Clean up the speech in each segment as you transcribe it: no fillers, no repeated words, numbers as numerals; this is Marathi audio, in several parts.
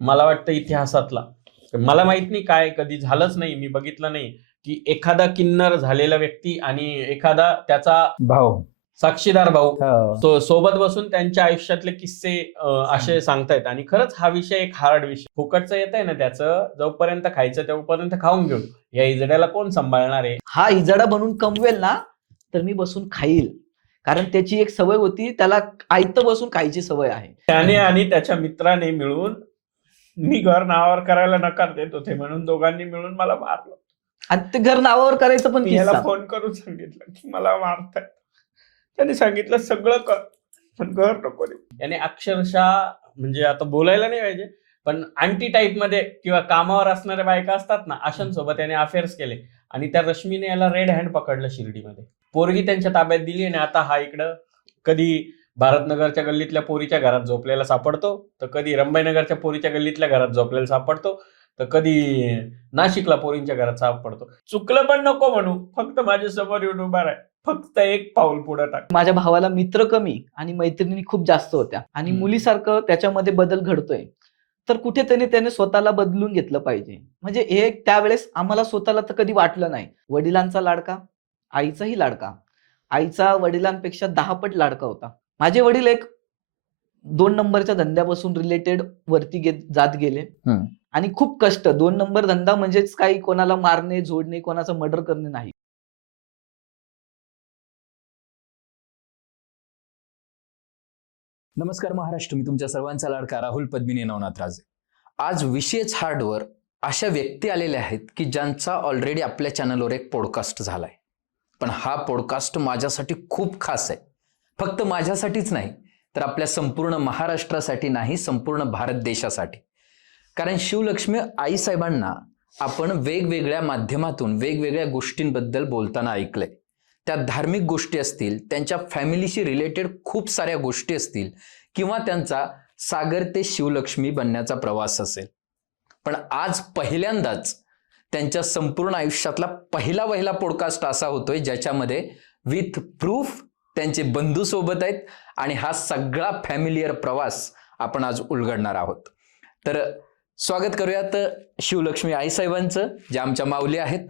मला वाटतं इतिहासातला, मला माहित नाही काय कधी झालंच नाही, मी बघितलं नाही की एखादा किन्नर झालेला व्यक्ती आणि एखादा त्याचा भाऊ साक्षीदार भाऊ हो. तो सोबत बसून त्यांच्या आयुष्यातले किस्से असे सांगतायत. आणि खरंच हा विषय एक हार्ड विषय, फुकटचं येत आहे ना त्याचं, जोपर्यंत खायचं तेवढपर्यंत खाऊन घेऊ, या इजड्याला कोण सांभाळणार आहे. हा इजाडा बनून कमवेल ना तर मी बसून खाईल, कारण त्याची एक सवय होती, त्याला आयतं बसून खायची सवय आहे. त्याने आणि त्याच्या मित्राने मिळून, मी घर नावावर करायला नकार देत होते म्हणून दोघांनी मिळून मला मारलं. आणि ते घर नावावर करायचं पण मी याला किस्सा. फोन करून सांगितलं की मला मारताय. त्याने सांगितलं सगळं कर पण घर नको दे. याने अक्षरशः म्हणजे आता बोलायला नाही पाहिजे, पण अँटी टाईप मध्ये किंवा कामावर असणाऱ्या बायका असतात ना, अशांसोबत याने अफेअर्स केले. आणि त्या रश्मीने याला रेड हँड पकडलं शिर्डीमध्ये. पोरगी त्यांच्या ताब्यात दिली आणि आता हा इकडं कधी भारतनगरच्या गल्लीतल्या पोरीच्या घरात झोपलेला सापडतो, तर कधी रंभाईनगरच्या पोरीच्या गल्लीतल्या घरात झोपलेला सापडतो, तर कधी नाशिकला पोरींच्या घरात सापडतो. चुकलं पण नको म्हणू, फक्त माझ्या समोर येऊन उभा राह, फक्त एक पाऊल पुढे टाक. माझ्या भावाला मित्र कमी आणि मैत्रिणी खूप जास्त होत्या आणि मुलीसारखं त्याच्यामध्ये बदल घडतोय, तर कुठे त्याने स्वतःला बदलून घेतलं पाहिजे. म्हणजे हे त्यावेळेस आम्हाला स्वतःला तर कधी वाटलं नाही. वडिलांचा लाडका, आईचाही लाडका, आईचा वडिलांपेक्षा 10 पट लाडका होता. माझे वडील एक 2 नंबरच्या धंद्यापासून रिलेटेड वरती जात गेले आणि खूप कष्ट. 2 नंबर धंदा म्हणजेच काही कोणाला मारणे, झोडणे, कोणाचं मर्डर करणे नाही. नमस्कार महाराष्ट्र, मी तुमच्या सर्वांचा लाडका राहुल पद्मिनी नवनाथ राजे. आज विशेष हार्डवर अशा व्यक्ती आलेल्या आहेत की ज्यांचा ऑलरेडी आपल्या चॅनलवर एक पॉडकास्ट झालाय. पण हा पॉडकास्ट माझ्यासाठी खूप खास आहे. फक्त माझ्यासाठीच नाही, तर आपल्या संपूर्ण महाराष्ट्रासाठी नाही, संपूर्ण भारत देशासाठी. कारण शिवलक्ष्मी आईसाहेबांना आपण वेगवेगळ्या माध्यमातून वेगवेगळ्या गोष्टींबद्दल बोलताना ऐकलंय. त्या धार्मिक गोष्टी असतील, त्यांच्या फॅमिलीशी रिलेटेड खूप साऱ्या गोष्टी असतील, किंवा त्यांचा सागर ते शिवलक्ष्मी बनण्याचा प्रवास असेल. पण आज पहिल्यांदाच त्यांच्या संपूर्ण आयुष्यातला पहिला पॉडकास्ट असा होतोय ज्याच्यामध्ये विथ प्रूफ त्यांचे बंधू सोबत आहेत आणि हा सगळा फॅमिलियर प्रवास आपण आज उलगडणार आहोत. तर स्वागत करूयात शिवलक्ष्मी आईसाहेबांचं, जे आमच्या माऊली आहेत.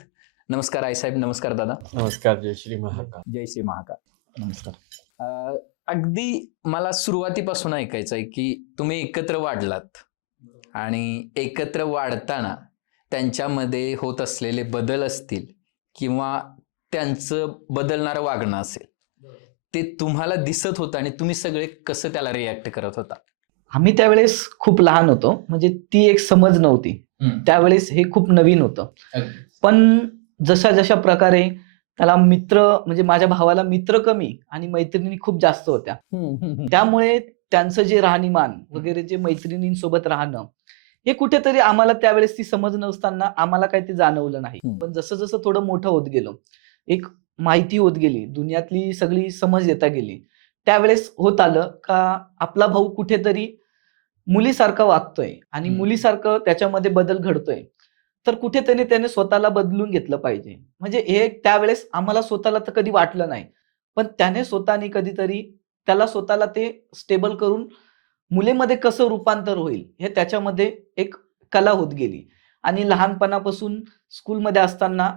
नमस्कार आईसाहेब. नमस्कार दादा. नमस्कार. जय श्री महाकाल. जय श्री महाकाल. नमस्कार. अगदी मला सुरुवातीपासून ऐकायचं आहे की तुम्ही एकत्र वाढलात आणि एकत्र वाढताना त्यांच्यामध्ये होत असलेले बदल असतील किंवा त्यांचं बदलणारं वागणं असेल, ते तुम्हाला दिसत होतं आणि तुम्ही सगळे कसं त्याला रिॲक्ट करत होता? आम्ही त्यावेळेस खूप लहान होतो, म्हणजे ती एक समज नव्हती त्यावेळेस, हे खूप नवीन होतं. पण जशा प्रकारे त्याला मित्र, म्हणजे माझ्या भावाला मित्र कमी आणि मैत्रिणी खूप जास्त होत्या, त्यामुळे त्यांचं जे राहणीमान वगैरे, जे मैत्रिणींसोबत राहणं, हे कुठेतरी आम्हाला त्यावेळेस ती समज नसताना आम्हाला काही ते जाणवलं नाही. पण जसं थोडं मोठं होत गेलो, एक माहिती होत गेली, दुनियातली सगळी समज येता गेली, त्यावेळेस होत आलं का आपला भाऊ कुठेतरी मुलीसारखा वागतोय आणि मुलीसारखं त्याच्यामध्ये बदल घडतोय, तर कुठे त्याने स्वतःला बदलून घेतलं पाहिजे. म्हणजे हे त्यावेळेस आम्हाला स्वतःला तर कधी वाटलं नाही, पण त्याने स्वतःने कधीतरी त्याला स्वतःला ते स्टेबल करून मुलीमध्ये कसं रूपांतर होईल, हे त्याच्यामध्ये एक कला होत गेली. आणि लहानपणापासून स्कूलमध्ये असताना,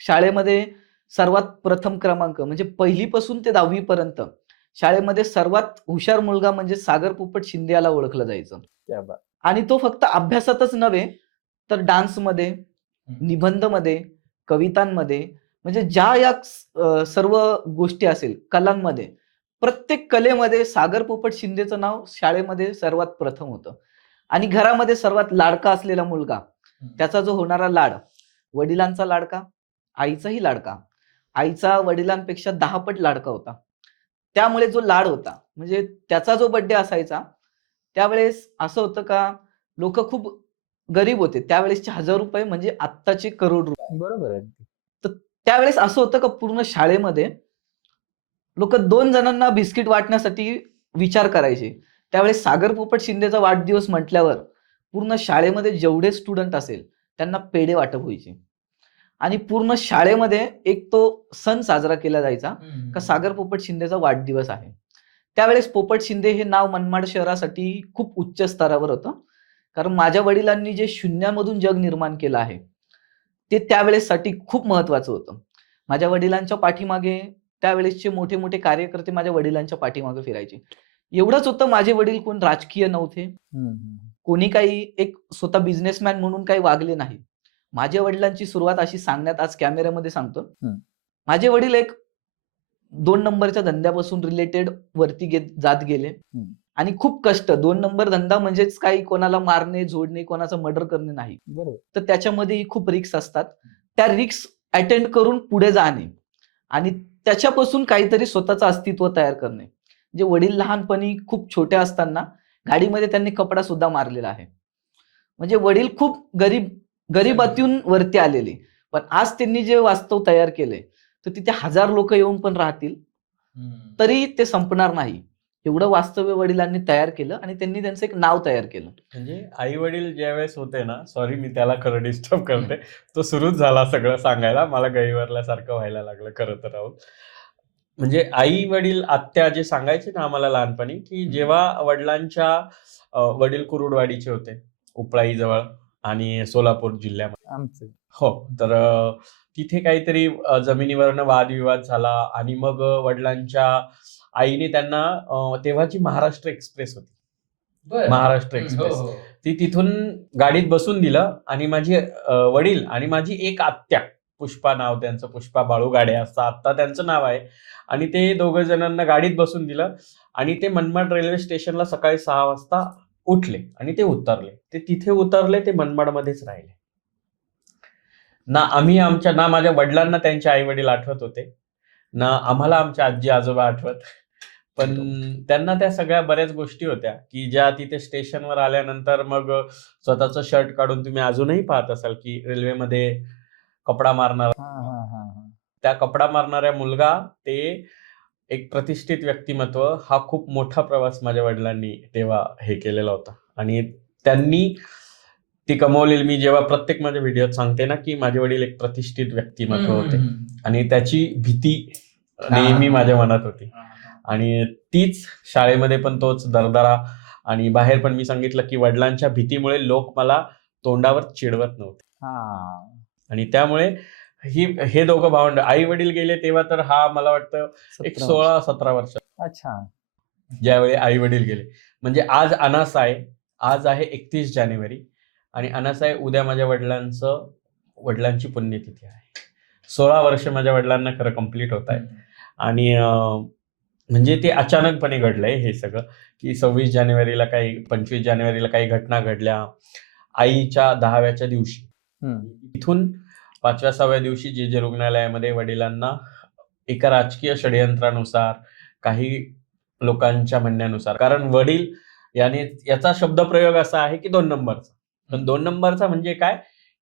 शाळेमध्ये सर्वात प्रथम क्रमांक, म्हणजे 1ली पासून ते 10वी पर्यंत शाळेमध्ये सर्वात हुशार मुलगा म्हणजे सागर पोपट शिंदे याला ओळखलं जायचं. आणि तो फक्त अभ्यासातच नव्हे, तर डान्समध्ये, निबंधमध्ये, कवितांमध्ये, म्हणजे ज्या या सर्व गोष्टी असेल, कलांमध्ये, प्रत्येक कलेमध्ये सागर पोपट शिंदेचं नाव शाळेमध्ये सर्वात प्रथम होतं. आणि घरामध्ये सर्वात लाडका असलेला मुलगा, त्याचा जो होणारा लाड, वडिलांचा लाडका, आईचाही लाडका, आईचा वडिलांपेक्षा 10 पट लाडका होता. त्यामुळे जो लाड होता, म्हणजे त्याचा जो बर्थडे असायचा, त्यावेळेस असं होतं का लोक खूप गरीब होते, त्यावेळेसचे ₹1000 म्हणजे आत्ताचे करोड रुपये. बरोबर आहे. तर त्यावेळेस असं होतं का पूर्ण शाळेमध्ये लोक 2 जणांना बिस्किट वाटण्यासाठी विचार करायचे. त्यावेळेस सागर पोपट शिंदेचा वाढदिवस म्हटल्यावर पूर्ण शाळेमध्ये जेवढे स्टुडंट असेल त्यांना पेढे वाटप व्हायचे आणि पूर्ण शाळेमध्ये एक तो सण साजरा केला जायचा का सागर पोपट शिंदेचा वाढदिवस आहे. त्यावेळेस पोपट शिंदे हे नाव मनमाड शहरासाठी खूप उच्च स्तरावर होतं. कारण माझ्या वडिलांनी जे शून्यामधून जग निर्माण केलं आहे ते त्यावेळेससाठी खूप महत्वाचं होतं. माझ्या वडिलांच्या पाठीमागे त्यावेळेसचे मोठे मोठे कार्यकर्ते माझ्या वडिलांच्या पाठीमागे फिरायचे. एवढंच होतं, माझे वडील कोण राजकीय नव्हते, कोणी काही एक स्वतः बिझनेसमॅन म्हणून काही वागले नाही. माझ्या वडिलांची सुरुवात अशी सांगण्यात आज कॅमेऱ्यामध्ये सांगतो. माझे वडील एक 2 नंबरच्या धंद्यापासून रिलेटेड वरती जात गेले आणि खूप कष्ट. 2 नंबर धंदा म्हणजेच काही कोणाला मारणे, झोडणे, कोणाचं मर्डर करणे नाही. बरोबर. तर त्याच्यामध्येही खूप रिस्क असतात. त्या रिस्क अटेंड करून पुढे जाणे आणि त्याच्यापासून काहीतरी स्वतःचं अस्तित्व तयार करणे. जे वडील लहानपणी खूप छोटे असताना गाडीमध्ये त्यांनी कपडा सुद्धा मारलेला आहे. म्हणजे वडील खूप गरिबातून वरती आलेले. पण आज त्यांनी जे वास्तव तयार केले तर तिथे 1000 लोक येऊन पण राहतील तरी ते संपणार नाही. एवढं वास्तव्य वडिलांनी तयार केलं आणि त्यांनी त्यांचं एक नाव तयार केलं. म्हणजे आई वडील ज्यावेळेस होते ना, सॉरी मी त्याला खरं डिस्टर्ब करते, तो सुरूच झाला सगळं सांगायला, मला गैरवरल्यासारखं व्हायला लागलं खरं तर राहुल. म्हणजे आई वडील आत्या जे सांगायचे ना आम्हाला लहानपणी, की जेव्हा वडील कुरुडवाडीचे होते, उपळाई जवळ आणि सोलापूर जिल्ह्यामध्ये. आमचं हो, तर तिथे काहीतरी जमिनीवरनं वादविवाद झाला आणि मग वडिलांच्या आईने त्यांना तेव्हाची महाराष्ट्र एक्सप्रेस होती, महाराष्ट्र एक्सप्रेस, ती तिथून गाडीत बसून दिलं आणि माझे वडील आणि माझी एक आत्या, पुष्पा नाव त्यांचं, पुष्पा बाळू गाडे असं आत्ता त्यांचं नाव आहे, आणि ते दोघं जणांना गाडीत बसून दिलं आणि ते मनमाड रेल्वे स्टेशनला सकाळी 6 वाजता उठले आणि ते उतरले. ते तिथे उतरले, ते मनमाडमध्येच राहिले. ना माझ्या वडिलांना त्यांचे आई वडील आठवत होते, ना आम्हाला आमच्या आजी आजोबा आठवत. पण त्यांना त्या सगळ्या बऱ्याच गोष्टी होत्या की ज्या तिथे स्टेशनवर आल्यानंतर मग स्वतःचं शर्ट काढून, तुम्ही अजूनही पाहत असाल की रेल्वेमध्ये कपडा मारणारा, त्या कपडा मारणाऱ्या मुलगा, ते एक प्रतिष्ठित व्यक्तिमत्व, हा खूप मोठा प्रवास माझ्या वडिलांनी तेव्हा हे केलेला होता आणि त्यांनी ती कमवलेली. मी जेव्हा प्रत्येक माझ्या व्हिडिओत सांगते ना की माझे वडील एक प्रतिष्ठित व्यक्तिमत्व होते आणि त्याची भीती नेहमी माझ्या मनात होती आणि तीच शाळेमध्ये पण तोच दरदरा, आणि बाहेर पण मी सांगितलं की वडिलांच्या भीतीमुळे लोक मला तोंडावर चिडवत नव्हते आणि त्यामुळे हे दोघं भावंड, आई वडील गेले तेव्हा तर हा मला वाटतं एक 16-17 वर्ष, अच्छा, ज्यावेळी आई वडील गेले. म्हणजे आज अनास आहे, आज आहे 31 जानेवारी आणि अनास आहे उद्या माझ्या वडिलांची पुण्यतिथी आहे. 16 वर्ष माझ्या वडिलांना खरं कंप्लीट होत आहे आणि म्हणजे ते अचानकपणे घडलंय हे सगळं, की 26 जानेवारीला काही 25 जानेवारीला काही घटना घडल्या. आईच्या 10व्याच्या दिवशी, इथून 5व्या-6व्या दिवशी जे रुग्णालयामध्ये वडिलांना एका राजकीय षडयंत्रानुसार, काही लोकांच्या म्हणण्यानुसार, कारण वडील याचा शब्दप्रयोग असा आहे की 2 नंबरचा. पण 2 नंबरचा म्हणजे काय,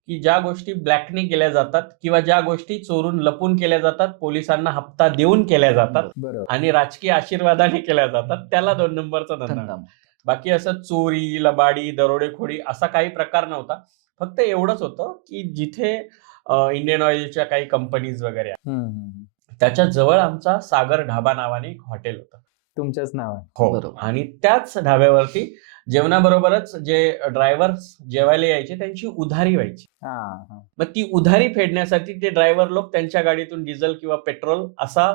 की ज्या गोष्टी ब्लॅकने केल्या जातात किंवा ज्या गोष्टी चोरून लपून केल्या जातात, पोलिसांना हप्ता देऊन केल्या जातात आणि राजकीय आशीर्वादाने केल्या जातात, त्याला 2 नंबरचा धंदा. बाकी असं चोरी, लबाडी, दरोडेखोरी असा काही प्रकार नव्हता. फक्त एवढंच होतं की जिथे इंडियन ऑइलच्या काही कंपनीज वगैरे त्याच्या जवळ आमचा सागर ढाबा नावाने एक हॉटेल होतं, तुमच्याच नाव आहे. हो, आणि त्याच ढाब्यावरती जेवणाबरोबरच जे ड्रायव्हर्स जेवायला यायचे त्यांची उधारी व्हायची. मग ती उधारी फेडण्यासाठी ते ड्रायव्हर लोक त्यांच्या गाडीतून डिझेल किंवा पेट्रोल असा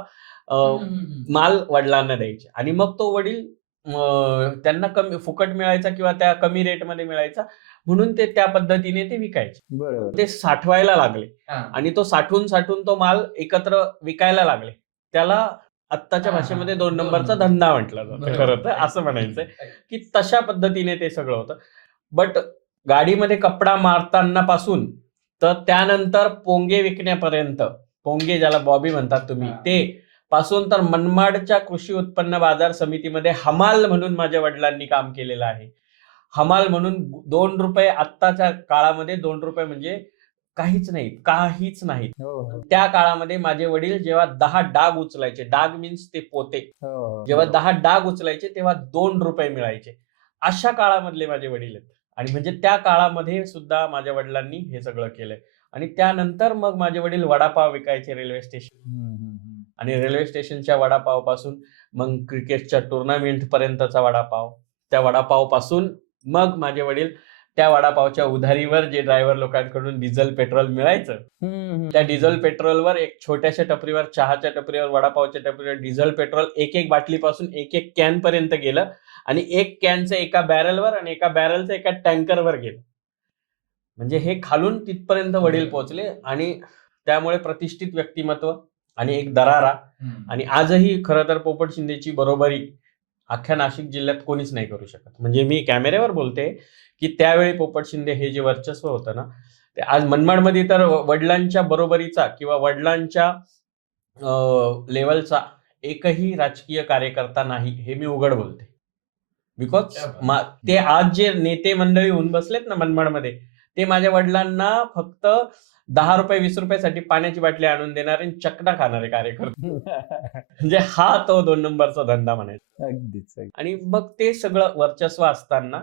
माल वडिलांना द्यायचे आणि मग तो वडील त्यांना कमी फुकट मिळायचा किंवा त्या कमी रेटमध्ये मिळायचा म्हणून ते त्या पद्धतीने ते विकायचे. बरोबर. ते साठवायला लागले आणि तो साठवून तो माल एकत्र विकायला लागले. त्याला आत्ताच्या भाषेमध्ये 2 नंबरचा धंदा म्हटलं जातं. खरं तर असं म्हणायचंय की तशा पद्धतीने ते सगळं होतं. बट गाडीमध्ये कपडा मारताना पासून तर त्यानंतर पोंगे विकण्यापर्यंत, पोंगे ज्याला बॉबी म्हणतात तुम्ही, ते पासून तर मनमाडच्या कृषी उत्पन्न बाजार समितीमध्ये हमाल म्हणून माझ्या वडिलांनी काम केलेलं आहे. हमाल म्हणून 2 रुपये, आत्ताच्या काळामध्ये 2 रुपये म्हणजे काहीच नाहीत. त्या काळामध्ये माझे वडील जेव्हा 10 डाग उचलायचे, डाग मीन्स ते पोते, जेव्हा 10 डाग उचलायचे तेव्हा 2 रुपये मिळायचे. अशा काळामधले माझे वडील आहेत आणि म्हणजे त्या काळामध्ये सुद्धा माझ्या वडिलांनी हे सगळं केलंय. आणि त्यानंतर मग माझे वडील वडापाव विकायचे रेल्वे स्टेशन आणि रेल्वे स्टेशनच्या वडापाव पासून मग क्रिकेटच्या टुर्नामेंट पर्यंतचा वडापाव, त्या वडापाव पासून मग माझे वडील त्या वडापावच्या उधारीवर जे ड्रायव्हर लोकांकडून डिझेल पेट्रोल मिळायचं, त्या डिझेल पेट्रोलवर एक छोट्याशा टपरीवर, चहाच्या टपरीवर, वडापावच्या टपरीवर डिझेल पेट्रोल एक बाटलीपासून एक कॅन पर्यंत गेलं आणि एक कॅनचं एका बॅरलवर आणि एका बॅरलचं एका टँकरवर गेलं. म्हणजे हे खालून तिथपर्यंत वडील पोहोचले आणि त्यामुळे प्रतिष्ठित व्यक्तिमत्व आणि एक दरारा. आणि आजही खरं तर पोपट शिंदेची बरोबरी अख्ख्या नाशिक जिल्ह्यात कोणीच नाही करू शकत. म्हणजे मी कॅमेऱ्यावर बोलते की त्यावेळी पोपट शिंदे हे जे वर्चस्व होतं ना, ते आज मनमाडमध्ये तर वडिलांच्या बरोबरीचा किंवा वडिलांच्या लेवलचा एकही राजकीय कार्यकर्ता नाही, हे मी उघड बोलते. बिकॉज ते आज जे नेते मंडळी होऊन बसलेत ना मनमाडमध्ये, ते माझ्या वडिलांना फक्त 10 रुपये 20 रुपयासाठी पाण्याची बाटली आणून देणारे आणि चकना खाणारे कार्यकर्ते. म्हणजे हा तो 2 नंबरचा धंदा म्हणायचा. अगदीच. आणि मग ते सगळं वर्चस्व असताना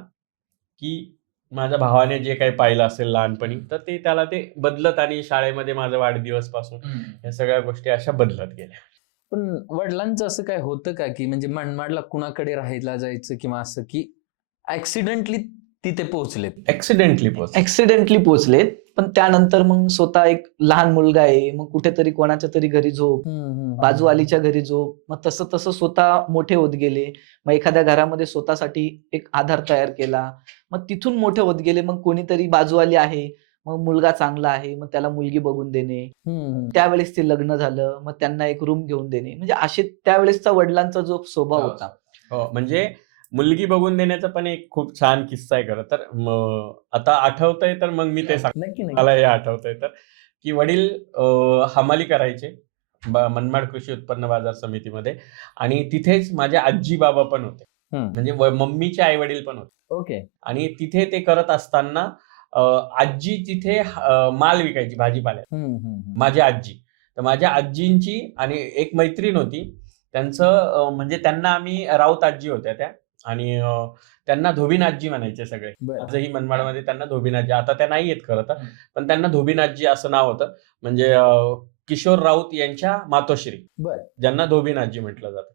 की माझ्या भावाने जे काही पाहिलं असेल लहानपणी, तर ते त्याला ते बदलत आणि शाळेमध्ये माझा वाढदिवस पासून या सगळ्या गोष्टी अशा बदलत गेल्या. पण वडिलांचं असं काय होतं का की म्हणजे मनमाडला कुणाकडे राहायला जायचं किंवा असं की ऍक्सिडेंटली तिथे पोहोचलेत? ऍक्सिडेंटली पोहोचलेत, पण त्यानंतर मग स्वतः एक लहान मुलगा आहे, मग कुठेतरी कोणाच्या तरी घरी झोप, बाजूवालीच्या घरी झोप, मग तसं तसं स्वतः मोठे होत गेले. मग एखाद्या घरामध्ये स्वतःसाठी एक आधार तयार केला, मग तिथून मोठे होत गेले. मग कोणीतरी बाजूवाली आहे, मग मुलगा चांगला आहे, मग त्याला मुलगी बघून देणे, त्यावेळेस ते लग्न झालं, मग त्यांना एक रूम घेऊन देणे. म्हणजे असे त्यावेळेसचा वडिलांचा जो स्वभाव होता. हो, म्हणजे मुलगी बघून देण्याचा पण एक खूप छान किस्सा आहे खरं तर. आता आठवतंय तर मग मी ते सांगतो. नक्की मला हे आठवतंय तर की वडील हमाली करायचे मनमाड कृषी उत्पन्न बाजार समितीमध्ये, आणि तिथेच माझे आजी बाबा पण होते. म्हणजे मम्मीचे आई वडील पण होते. ओके. आणि तिथे ते करत असताना आजी तिथे माल विकायची भाजीपाल्यात, माझी आजी. तर माझ्या आजींची आणि एक मैत्रीण होती, त्यांचं म्हणजे त्यांना आम्ही राऊत आजी होत्या त्या, आणि त्यांना धोबीन आजी म्हणायचे सगळे. आजही मनमाडमध्ये त्यांना धोबीन आजी, आता त्या नाही आहेत खरं तर, पण त्यांना धोबीन आजी असं नाव होतं. म्हणजे किशोर राऊत यांच्या मातोश्री, ज्यांना धोबीन आजी म्हटलं जातं.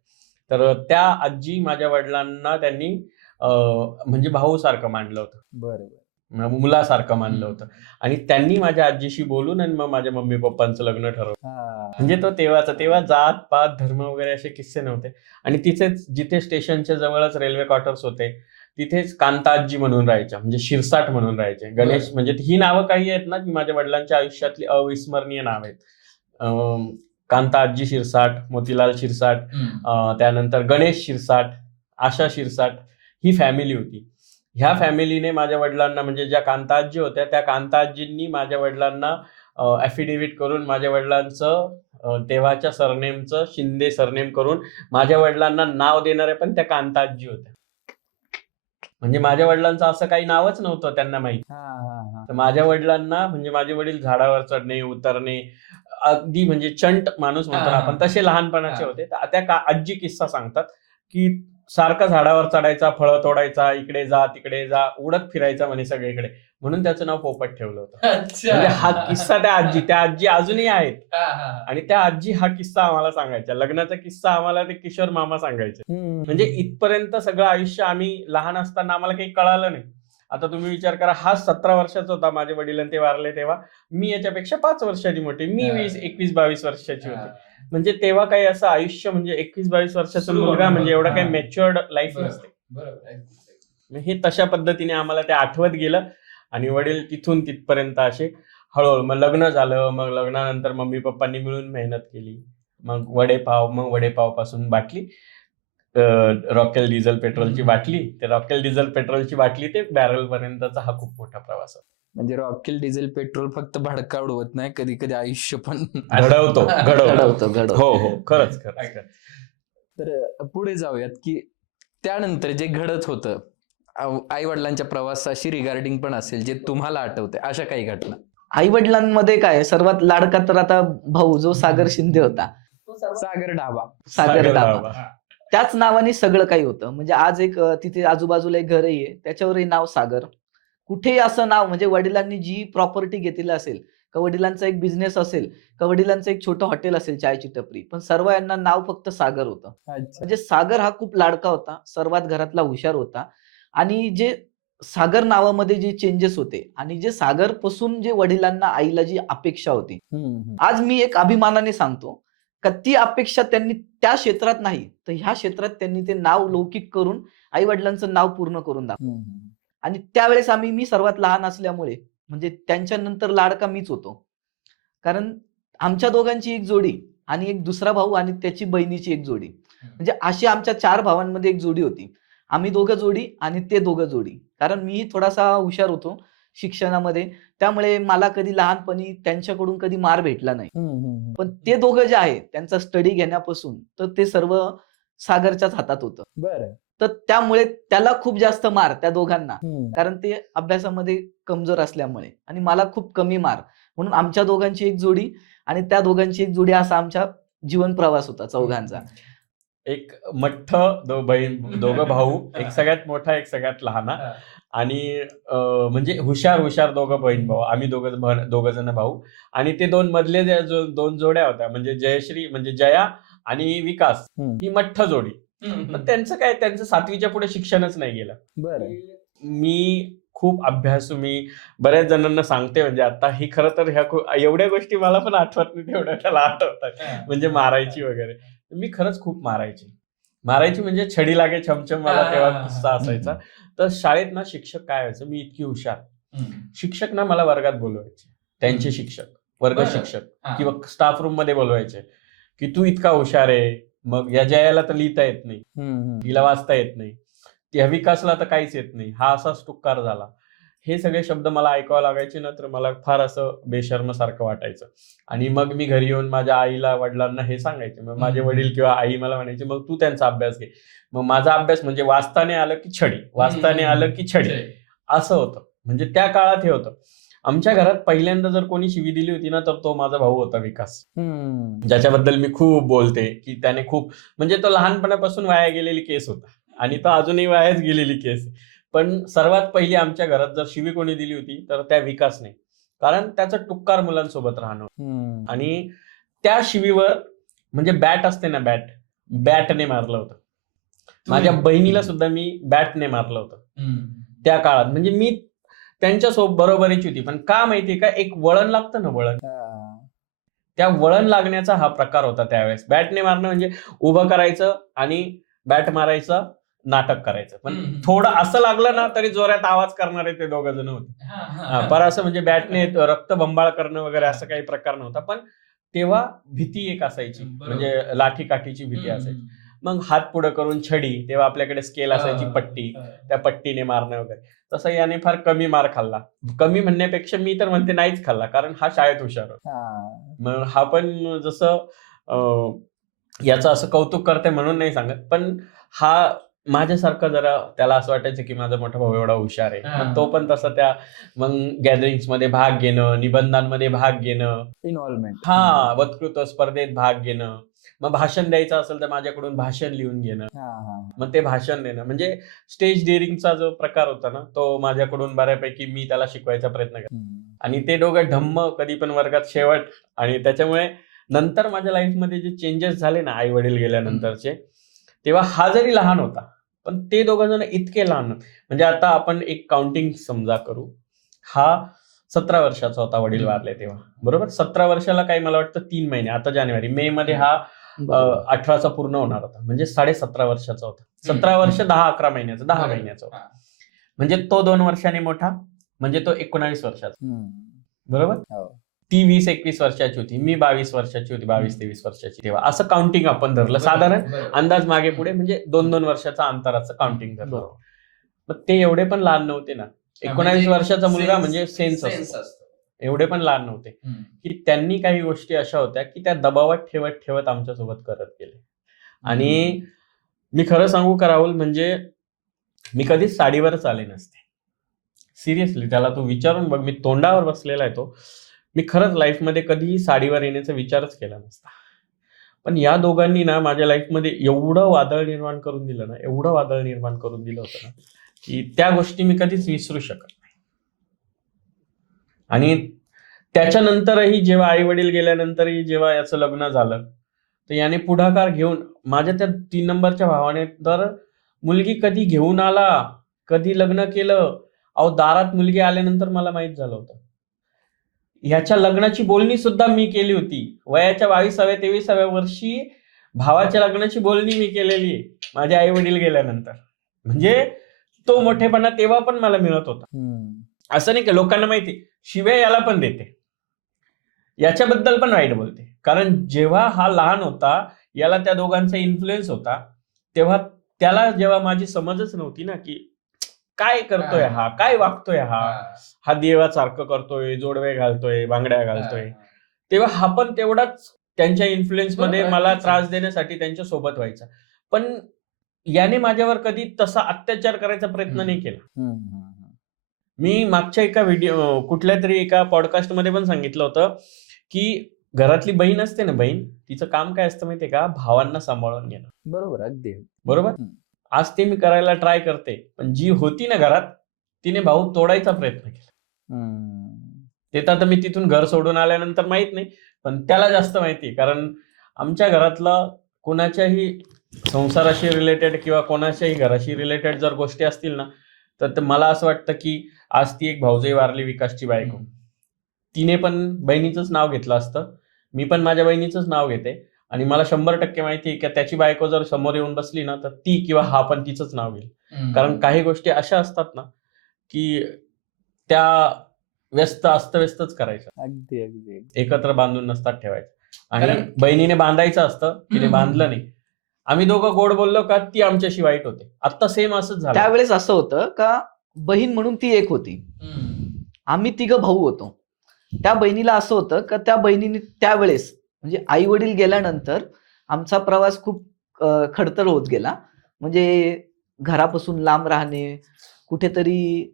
तर त्या आजी माझ्या वडिलांना त्यांनी म्हणजे भाऊ सारखं मानलं होतं, मुलासारखं मानलं होतं. आणि त्यांनी माझ्या आजीशी बोलून आणि मग माझ्या मम्मी पप्पांचं लग्न ठरवलं. म्हणजे तो तेव्हा जात पात धर्म वगैरे असे किस्से नव्हते. आणि तिथेच, जिथे स्टेशनच्या जवळच रेल्वे क्वार्टर्स होते, तिथेच कांता आजी म्हणून राहायच्या, म्हणजे शिरसाट म्हणून राहायचे. गणेश, म्हणजे ही नावं काही आहेत ना की माझ्या वडिलांच्या आयुष्यातली अविस्मरणीय नाव आहेत. कांता आजी शिरसाट, मोतीलाल शिरसाट, त्यानंतर गणेश शिरसाट, आशा शिरसाट, ही फॅमिली होती. ह्या फॅमिलीने माझ्या वडिलांना, म्हणजे ज्या कांता आजी होत्या, त्या कांता आजींनी माझ्या वडिलांना ॲफिडेव्हिट करून माझ्या वडिलांचं तेव्हाच्या सरनेमचं शिंदे सरनेम करून माझ्या वडिलांना नाव देणाऱ्या पण त्या कांता आजी होत्या. म्हणजे माझ्या वडिलांचं असं काही नावच नव्हतं त्यांना माहिती. तर माझ्या वडिलांना, म्हणजे माझे वडील झाडावर चढणे उतरणे, अगदी म्हणजे चंट माणूस म्हणतो ना आपण, तसे लहानपणाचे होते. तर त्या आजी किस्सा सांगतात की सारखा झाडावर चढायचा, फळं तोडायचा, इकडे जा तिकडे जा, उडत फिरायचा म्हणे सगळीकडे, म्हणून त्याचं नाव पोपट ठेवलं होतं. म्हणजे हा किस्सा त्या आजी अजूनही आहेत. आणि त्या आजी हा किस्सा आम्हाला सांगायच्या, लग्नाचा किस्सा आम्हाला ते किशोर मामा सांगायचे. म्हणजे इथपर्यंत सगळं आयुष्य आम्ही लहान असताना आम्हाला काही कळालं नाही. आता तुम्ही विचार करा, हा 17 वर्षाचा होता, माझे वडील ते वारले तेव्हा. मी याच्यापेक्षा 5 वर्षांनी मोठी, मी 21-22 वर्षाची होती. म्हणजे तेव्हा काही असं आयुष्य, म्हणजे 21-22 वर्षाचा मुलगा म्हणजे एवढा काही मॅच्युअर्ड लाईफ नसते. हे तशा पद्धतीने आम्हाला ते आठवत गेलं. आणि वडील तिथून तिथपर्यंत असे हळूहळू, मग लग्न झालं, मग लग्नानंतर मम्मी पप्पांनी मिळून मेहनत केली. मग वडेपाव पासून बाटली, रॉकेल डिझेल पेट्रोलची बाटली, ते रॉकेल डिझेल पेट्रोलची बाटली ते बॅरल पर्यंतचा हा खूप मोठा प्रवास होता. म्हणजे रॉकेल डिझेल पेट्रोल फक्त भडका उडवत नाही, कधी कधी आयुष्य पण घडवतो. हो, खरंच. तर पुढे जाऊयात की त्यानंतर जे घडत होतं, आई वडिलांच्या प्रवासाशी रिगार्डिंग पण असेल, जे तुम्हाला आठवते अशा काही घटना. आई वडिलांमध्ये काय, सर्वात लाडका तर आता भाऊ जो सागर शिंदे होता, सागर डाबा, त्याच नावाने सगळं काही होतं. म्हणजे आज एक तिथे आजूबाजूला एक घरही आहे, त्याच्यावरही नाव सागर. कुठेही असं नाव, म्हणजे वडिलांनी जी प्रॉपर्टी घेतलेली असेल, का वडिलांचा एक बिझनेस असेल, का वडिलांचं एक छोटं हॉटेल असेल, चायची टपरी, पण सर्व यांना नाव फक्त सागर होतं. म्हणजे सागर हा खूप लाडका होता, सर्वात घरातला हुशार होता. आणि जे सागर नावामध्ये जे चेंजेस होते आणि जे सागर पासून जे वडिलांना आईला जी अपेक्षा होती, आज मी एक अभिमानाने सांगतो का ती अपेक्षा त्यांनी त्या क्षेत्रात नाही तर ह्या क्षेत्रात त्यांनी ते नाव लौकिक करून आई वडिलांचं नाव पूर्ण करून दाखवलं. आणि त्यावेळेस मी सर्वात लहान असल्यामुळे म्हणजे त्यांच्या नंतर लाडका मीच होतो. कारण आमच्या दोघांची एक जोडी आणि एक दुसरा भाऊ आणि त्याची बहिणीची एक जोडी, म्हणजे अशी आमच्या 4 भावांमध्ये एक जोडी होती. आम्ही दोघं जोडी आणि ते दोघं जोडी. कारण मी थोडासा हुशार होतो शिक्षणामध्ये, त्यामुळे मला कधी लहानपणी त्यांच्याकडून कधी मार भेटला नाही. पण ते दोघं जे आहे त्यांचा स्टडी घेण्यापासून तर ते सर्व सागरच्याच हातात होतं. बरं. तर त्यामुळे त्याला खूप जास्त मार त्या दोघांना, कारण ते अभ्यासामध्ये कमजोर असल्यामुळे आणि मला खूप कमी मार. म्हणून आमच्या दोघांची एक जोडी आणि त्या दोघांची एक जोडी असा आमचा जीवन प्रवास होता चौघांचा. एक मठ्ठ दोघं भाऊ, एक सगळ्यात मोठा एक सगळ्यात लहान आणि म्हणजे हुशार दोघं बहीण भाऊ, आम्ही दोघं जण भाऊ. आणि ते दोन मधले जे दोन जोड्या होत्या म्हणजे जयश्री म्हणजे जया आणि विकास, ही मठ्ठ जोडी. पण त्यांचं काय, त्यांचं 7वीच्या पुढे शिक्षणच नाही गेलं. बरं. मी खूप अभ्यासू, मी बऱ्याच जणांना सांगते म्हणजे आता ही खरं तर ह्या एवढ्या गोष्टी मला पण आठवत नाही तेवढ्या त्याला आठवतात, म्हणजे मारायची वगैरे. मी खरंच खूप मारायची म्हणजे छडी लागे छमछम, मला तेव्हा किस्सा असायचा. तर शाळेत ना शिक्षक काय व्हायचं, मी इतकी हुशार, शिक्षक ना मला वर्गात बोलवायचे, त्यांचे शिक्षक, वर्ग शिक्षक किंवा स्टाफ रूम मध्ये बोलवायचे की तू इतका हुशार आहे. मग या जयाला तर लिहिता येत नाही, तिला वाचता येत नाही, त्या विकासला तर काहीच येत नाही, हा असाच टुक्कार झाला. हे सगळे शब्द मला ऐकावं लागायचे ना, तर मला फार असं बेशर्मसारखं वाटायचं. आणि मग मी घरी येऊन माझ्या आईला वडिलांना हे सांगायचे. मग माझे वडील किंवा आई मला म्हणायचे मग तू त्यांचा अभ्यास घे. मग माझा अभ्यास म्हणजे वाचताने आलं की छडी, वाचताने आलं की छडी, असं होतं. म्हणजे त्या काळात हे होतं. आमच्या घरात पहिल्यांदा जर कोणी शिवी दिली होती ना, तर तो माझा भाऊ होता विकास, ज्याच्याबद्दल मी खूप बोलते की त्याने खूप, म्हणजे तो लहानपणापासून वाया गेलेली केस होता आणि तो अजूनही वायाच गेलेली केस. पण सर्वात पहिली आमच्या घरात जर शिवी कोणी दिली होती तर त्या विकासने, कारण त्याचं टुक्कार मुलांसोबत राहणं. आणि त्या शिवीवर म्हणजे बॅट असते ना, बॅटने मारलं होतं. माझ्या बहिणीला सुद्धा मी बॅटने मारलं होतं त्या काळात. म्हणजे मी त्यांच्यासोबत बरोबरीची होती, पण का माहितीये का, एक वळण लागतं ना, वळण, त्या वळण लागण्याचा हा प्रकार होता त्यावेळेस. बॅटने मारणं म्हणजे उभं करायचं आणि बॅट मारायचं, नाटक करायचं. पण थोडं असं लागलं ना तरी जोरात आवाज करणारे ते दोघं जण होते. पर असं म्हणजे बॅटने रक्त बंबाळ करणं वगैरे असं काही प्रकार नव्हता. पण तेव्हा भीती एक असायची, म्हणजे लाठी काठीची भीती असायची. मग हात पुढे करून छडी, तेव्हा आपल्याकडे स्केल असायची, पट्टी, त्या पट्टीने मारणं वगैरे. तसं याने फार कमी मार खाल्ला. कमी म्हणण्यापेक्षा मी तर म्हणते नाहीच खाल्ला, कारण हा शाळेत हुशार होता. मग हा पण जसं याचं असं कौतुक करते म्हणून नाही सांगत, पण हा माझ्यासारखं जरा त्याला असं वाटायचं की माझा मोठा भाऊ एवढा हुशार आहे. मग तो पण तसं त्या मग गॅदरिंग्स मध्ये भाग घेणं, निबंधांमध्ये भाग घेणं, इन्व्हॉल्वमेंट, वक्तृत्व स्पर्धेत भाग घेणं, मग भाषण द्यायचं असेल तर माझ्याकडून भाषण लिहून घेणं, मग ते भाषण देणं, म्हणजे स्टेज डेअरिंगचा जो प्रकार होता ना, तो माझ्याकडून बऱ्यापैकी मी त्याला शिकवायचा प्रयत्न केला. आणि ते दोघं ढम्म, कधी पण वर्गात शेवट. आणि त्याच्यामुळे नंतर माझ्या लाईफमध्ये जे चेंजेस झाले ना आई वडील गेल्यानंतरचे, तेव्हा हा जरी लहान होता पण ते दोघं जण इतके लहान, म्हणजे आता आपण एक काउंटिंग समजा करू, हा 17 वर्षाचा होता वडील वारले तेव्हा, बरोबर. 17 वर्षाला काही मला वाटतं 3 महिने, आता जानेवारी, मे मध्ये हा 18चा पूर्ण होणार होता, म्हणजे 17.5 वर्षाचा होता. 17 वर्ष 10-11 महिन्याचा, 10 महिन्याचा होता. म्हणजे तो 2 वर्षांनी मोठा, म्हणजे तो 19 वर्षाचा, बरोबर. ती 20-21 वर्षाची होती, मी 22 वर्षाची होती, 22-23 वर्षाची तेव्हा. असं काउंटिंग आपण धरलं, साधारण अंदाज मागे पुढे, म्हणजे 2-2 वर्षाचा अंतराचं काउंटिंग धरलं. मग ते एवढे पण लहान नव्हते ना, 19 वर्षाचा मुलगा म्हणजे सेन्स असतो, एवढे पण लहान नव्हते. की त्यांनी काही गोष्टी अशा होत्या की त्या दबावात ठेवत आमच्यासोबत करत गेले. आणि मी खरं सांगू का राहुल, म्हणजे मी कधीच साडीवरच आले नसते, सिरियसली. त्याला तू विचारून बघ, मी तोंडावर बसलेला आहे तो. मी खरंच लाईफमध्ये कधीही साडीवर येण्याचा विचारच केला नसता. पण या दोघांनी ना माझ्या लाईफमध्ये एवढं वादळ निर्माण करून दिलं ना, एवढं वादळ निर्माण करून दिलं होतं ना, की त्या गोष्टी मी कधीच विसरू शकत नाही. आणि त्याच्यानंतरही जेव्हा आई वडील गेल्यानंतरही जेव्हा याचं लग्न झालं, तर याने पुढाकार घेऊन माझ्या त्या 3 नंबरच्या भावाने तर मुलगी कधी घेऊन आला, कधी लग्न केलं, अहो दारात मुलगी आल्यानंतर मला माहित झालं होतं. ह्याच्या लग्नाची बोलणी सुद्धा मी केली होती. वयाच्या 22व्या 23व्या वर्षी भावाच्या लग्नाची बोलणी मी केलेली आहे माझे आई वडील गेल्यानंतर. म्हणजे तो मोठेपणा तेव्हा पण मला मिळत होता. असं नाही की लोकांना माहिती शिव्या याला पण देते, याच्याबद्दल पण वाईट बोलते. कारण जेव्हा हा लहान होता, याला त्या दोघांचा इन्फ्लुएन्स होता, तेव्हा त्याला जेव्हा माझी समजच नव्हती ना की काय करतोय हा, काय वागतोय हा देवासारखं करतोय, जोडवे घालतोय, बांगड्या घालतोय, तेव्हा हा पण तेवढाच त्यांच्या इन्फ्लुएन्स मध्ये मला त्रास देण्यासाठी त्यांच्या सोबत व्हायचा. पण याने माझ्यावर कधी तसा अत्याचार करायचा प्रयत्न नाही केला. मी मागच्या एका व्हिडिओ कुठल्या तरी एका पॉडकास्ट मध्ये पण सांगितलं होतं की घरातली बहीण असते ना, बहीण, तिचं काम काय असतं माहितीये का, भावांना सांभाळून घेणं. बरोबर, अगदी बरोबर. आज ते मी करायला ट्राय करते, पण जी होती ना घरात, तिने भाऊ तोडायचा प्रयत्न केला. ते तर आता मी तिथून घर सोडून आल्यानंतर माहित नाही, पण त्याला जास्त माहिती. कारण आमच्या घरातलं कोणाच्याही संसाराशी रिलेटेड किंवा कोणाच्याही घराशी रिलेटेड जर गोष्टी असतील ना, तर मला असं वाटतं की आज ती एक भाऊजाई वारली, विकासची बायको, तिने पण बहिणीचंच नाव घेतलं असतं. मी पण माझ्या बहिणीचंच नाव घेते आणि मला 100% माहिती आहे की त्याची बायको जर समोर येऊन बसली ना, तर ती किंवा हा पण तिचंच नाव घेईल. कारण काही गोष्टी अशा असतात ना की त्या अस्तव्यस्तच करायच्या, अगदी अगदी एकत्र बांधून नसतात ठेवायचं. आणि बहिणीने बांधायचं असतं, तिने बांधलं नाही. आम्ही दोघं गोड बोललो का ती आमच्याशी वाईट होते. आता सेम असंच झालं. त्यावेळेस असं होतं का बहीण म्हणून ती एक होती, आम्ही 3 भाऊ होतो. त्या बहिणीला असं होतं का त्या बहिणीने त्यावेळेस म्हणजे आई वडील गेल्यानंतर आमचा प्रवास खूप खडतर होत गेला. म्हणजे घरापासून लांब राहणे, कुठेतरी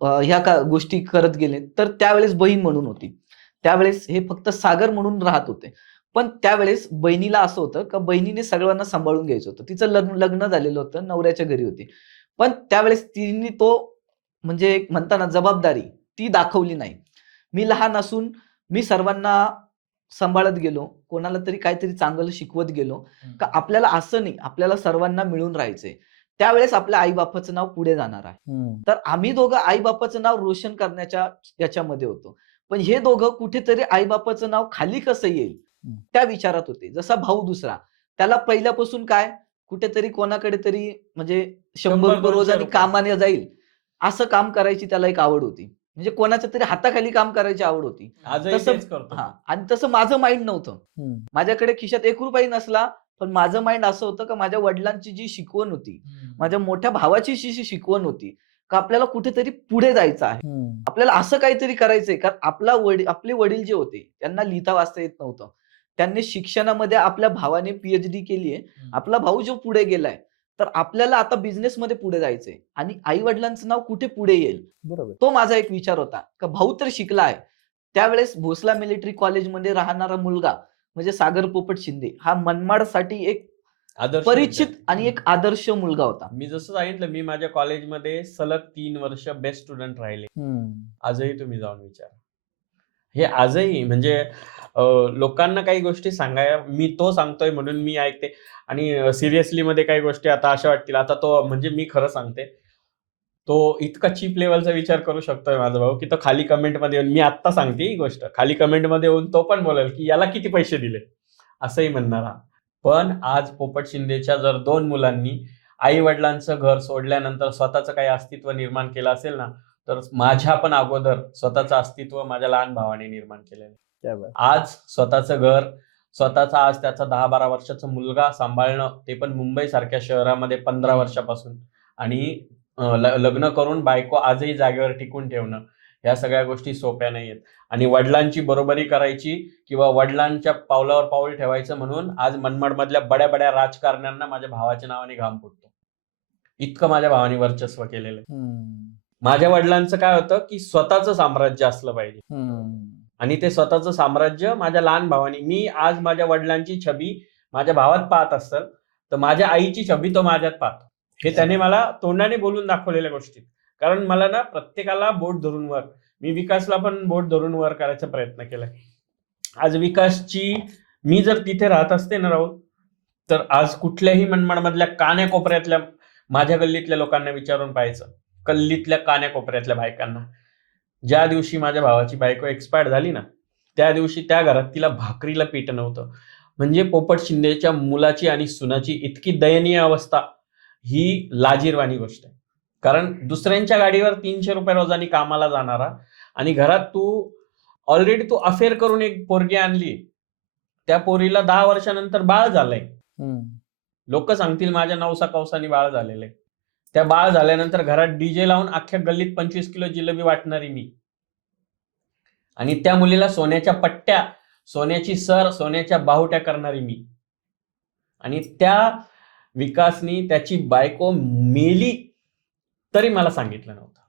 ह्या गोष्टी करत गेले. तर त्यावेळेस बहीण म्हणून होती. त्यावेळेस हे फक्त सागर म्हणून राहत होते. पण त्यावेळेस बहिणीला असं होतं का बहिणीने सगळ्यांना सांभाळून घ्यायचं होतं. तिचं लग्न झालेलं होतं, नवऱ्याच्या घरी होती. पण त्यावेळेस तिने तो म्हणजे म्हणता ना जबाबदारी ती दाखवली नाही. मी लहान असून मी सर्वांना सांभाळत गेलो, कोणाला तरी काहीतरी चांगलं शिकवत गेलो का आपल्याला असं नाही, आपल्याला सर्वांना मिळून राहायचंय. त्यावेळेस आपल्या आई बापाचं नाव पुढे जाणार आहे. तर आम्ही दोघं आई बापाचं नाव रोशन करण्याच्या याच्यामध्ये होतो. पण हे दोघं कुठेतरी आई बापाचं नाव खाली कसं येईल त्या विचारात होते. जसा भाऊ दुसरा, त्याला पहिल्यापासून काय कुठेतरी कोणाकडे तरी म्हणजे 100 रुपये रोज आणि कामाने जाईल असं काम करायची त्याला एक आवड होती. म्हणजे कोणाच्या तरी हाताखाली काम करायची आवड होती. आणि तसं माझं माइंड नव्हतं. माझ्याकडे खिशात 1 रुपया नसला, पण माझं माइंड असं होतं का माझ्या वडिलांची जी शिकवण होती, माझ्या मोठ्या भावाची जी शिकवण होती का आपल्याला कुठेतरी पुढे जायचं आहे, आपल्याला असं काहीतरी करायचंय. कारण आपले वडील जे होते त्यांना लिहिता वाचता येत नव्हतं. त्यांनी शिक्षणामध्ये आपल्या भावाने PhD केली आहे. आपला भाऊ जो पुढे गेलाय, तर आपल्याला आता बिझनेस मध्ये पुढे जायचंय आणि आई वडिलांचं नाव कुठे पुढे येईल. बरोबर. तो माझा एक विचार होता का भाऊ तर शिकला आहे. त्यावेळेस भोसला मिलिटरी कॉलेजमध्ये राहणारा मुलगा म्हणजे सागर पोपट शिंदे हा मनमाडसाठी एक परिचित आणि एक आदर्श मुलगा होता. मी जसं सांगितलं, मी माझ्या कॉलेजमध्ये सलग 3 वर्ष बेस्ट स्टुडंट राहिले. आजही तुम्ही जाऊन विचारा. हे आजही म्हणजे लोकांना काही गोष्टी सांगाया, मी तो सांगतोय म्हणून मी ऐकते आणि सिरियसली मध्ये काही गोष्टी आता अशा वाटतील. आता तो म्हणजे मी खरं सांगते, तो इतका चीप लेवलचा विचार करू शकतोय माझा भाऊ की तो खाली कमेंटमध्ये येऊन, मी आत्ता सांगते ही गोष्ट, खाली कमेंटमध्ये येऊन तो पण बोलेल की याला किती पैसे दिले असंही म्हणणारा. पण आज पोपट शिंदेच्या जर 2 मुलांनी आई वडिलांचं घर सोडल्यानंतर स्वतःचं काही अस्तित्व निर्माण केलं असेल ना, तर माझ्या पण अगोदर स्वतःचं अस्तित्व माझ्या लहान भावाने निर्माण केलेलं. आज स्वतःचं घर, स्वतःचा आज त्याचा 10-12 वर्षाचा मुलगा सांभाळणं, ते पण मुंबई सारख्या शहरामध्ये 15 वर्षापासून, आणि लग्न करून बायको आजही जागेवर टिकून ठेवणं, ह्या सगळ्या गोष्टी सोप्या नाहीयेत. आणि वडिलांची बरोबरी करायची किंवा वडिलांच्या पावलावर पाऊल ठेवायचं म्हणून आज मनमाडमधल्या बड्या बड्या राजकारण्यांना माझ्या भावाच्या नावाने घाम फुटतो. इतकं माझ्या भावाने वर्चस्व केलेलं आहे. माझ्या वडिलांचं काय होतं की स्वतःचं साम्राज्य असलं पाहिजे, आणि ते स्वतःचं साम्राज्य माझ्या लहान भावाने, मी आज माझ्या वडिलांची छबी माझ्या भावात पाहत असेल तर माझ्या आईची छबी तो माझ्यात पाहतो. हे त्याने मला तोंडाने बोलून दाखवलेल्या गोष्टी. कारण मला ना प्रत्येकाला बोट धरून वर, मी विकासला पण बोट धरून वर करायचा प्रयत्न केलाय. आज विकासची, मी जर तिथे राहत असते ना राहुल, तर आज कुठल्याही मनमाडमधल्या कान्याकोपऱ्यातल्या माझ्या गल्लीतल्या लोकांना विचारून पाहायचं गल्लीतल्या कान्याकोपऱ्यातल्या बायकांना. ज्या दिवशी माझ्या भावाची बायको एक्सपायर झाली ना, त्या दिवशी त्या घरात तिला भाकरीला पीठ नव्हतं. म्हणजे पोपट शिंदेच्या मुलाची आणि सुनाची इतकी दयनीय अवस्था ही लाजिरवाणी गोष्ट आहे. कारण दुसऱ्यांच्या गाडीवर 300 रुपये रोजानी कामाला जाणारा आणि घरात ऑलरेडी तू अफेअर करून एक पोरगी आणली, त्या पोरीला 10 वर्षानंतर बाळ झालंय. लोक सांगतील माझ्या नवसा कवसानी बाळ झालेलं आहे. त्या बाळ झाल्यानंतर घरात डीजे लावून अख्ख्या गल्लीत 25 किलो जिलेबी वाटणारी मी, आणि त्या मुलीला सोन्याच्या पट्ट्या, सोन्याची सर, सोन्याच्या बाहुट्या करणारी मी. आणि त्या विकासनी त्याची बायको मेली तरी मला सांगितलं नव्हतं.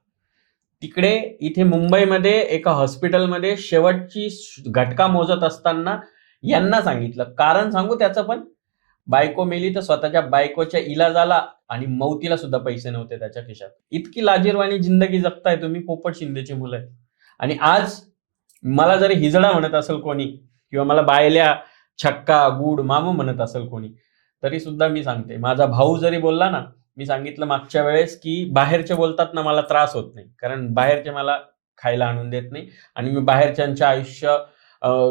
तिकडे इथे मुंबईमध्ये एका हॉस्पिटलमध्ये शेवटची घटका मोजत असताना यांना सांगितलं. कारण सांगू त्याचं पण, बायको मेली तर स्वतःच्या बायकोच्या इलाजाला आणि मौतीला सुद्धा पैसे नव्हते त्याच्या खिशात. इतकी लाजिरवाणी जिंदगी जगताय तुम्ही, पोपट शिंदेची मुलं आहेत. आणि आज मला जरी हिजडा म्हणत असेल कोणी, किंवा मला बायल्या, छक्का, गुड, मामू म्हणत असेल कोणी, तरी सुद्धा मी सांगते, माझा भाऊ जरी बोलला ना, मी सांगितलं मागच्या वेळेस की बाहेरचे बोलतात ना, मला त्रास होत नाही, कारण बाहेरचे मला खायला आणून देत नाही आणि मी बाहेरच्यांच्या आयुष्य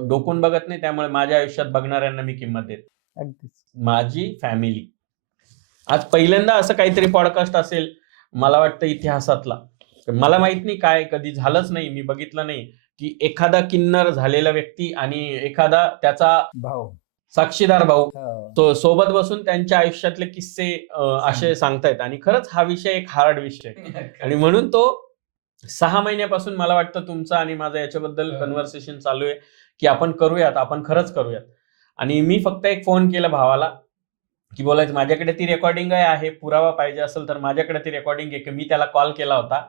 डोकून बघत नाही. त्यामुळे माझ्या आयुष्यात बघणाऱ्यांना मी किंमत देत. माझी फॅमिली. आज पहिल्यांदा असं काहीतरी पॉडकास्ट असेल मला वाटतं इतिहासातला, मला माहित नाही काय, कधी झालंच नाही, मी बघितलं नाही की एखादा किन्नर झालेला व्यक्ती आणि एखादा त्याचा भाऊ, साक्षीदार भाऊ तो सोबत बसून त्यांच्या आयुष्यातले किस्से असे सांगतायत. आणि खरंच हा विषय एक हार्ड विषय आणि म्हणून तो 6 महिन्यापासून मला वाटतं तुमचा आणि माझं याच्याबद्दल कन्व्हर्सेशन चालू आहे की आपण करूयात, आपण खरंच करूयात. आणि मी फक्त एक फोन केला भावाला की बोलायचं माझ्याकडे ती रेकॉर्डिंग आहे, पुरावा पाहिजे असेल तर माझ्याकडे ती रेकॉर्डिंग आहे. मी त्याला कॉल केला होता